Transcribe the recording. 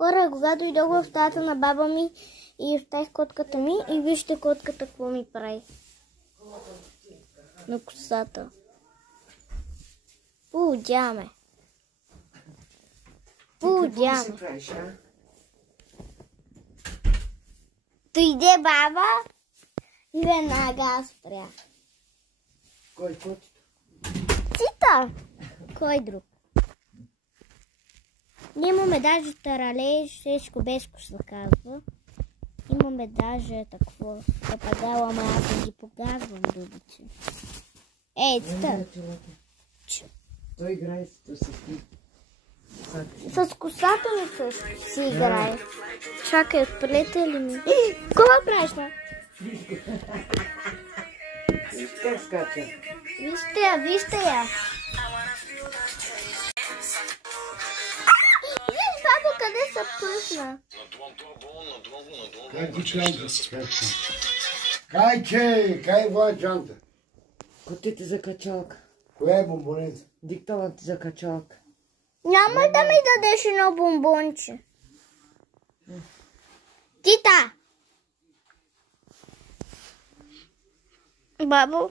Хора, когато дойдох в стаята на баба ми и оставих котката ми и вижте котката какво ми прави на косата. Полудяме. Дойде баба и веднага спря. Кой котито? Цита! Кой друг? Имаме даже таралеж, всичко бешко се казва. Имаме даже такова папагала, ама аз не ги показвам другите. Ей, цита! Той играе с ти. С косата ми също си играе. Чакай, отплете ли ми? Какво правиш, ма? Вижте как скача. Вижте я. Виж, бабо, къде се пусна? Кай ти чанта? Кай воя чанта? Котите за качалка. Кое е бомбонец? Диктоват за качалка. Няма да ми дадеш едно бомбонче. Тита! Бабо?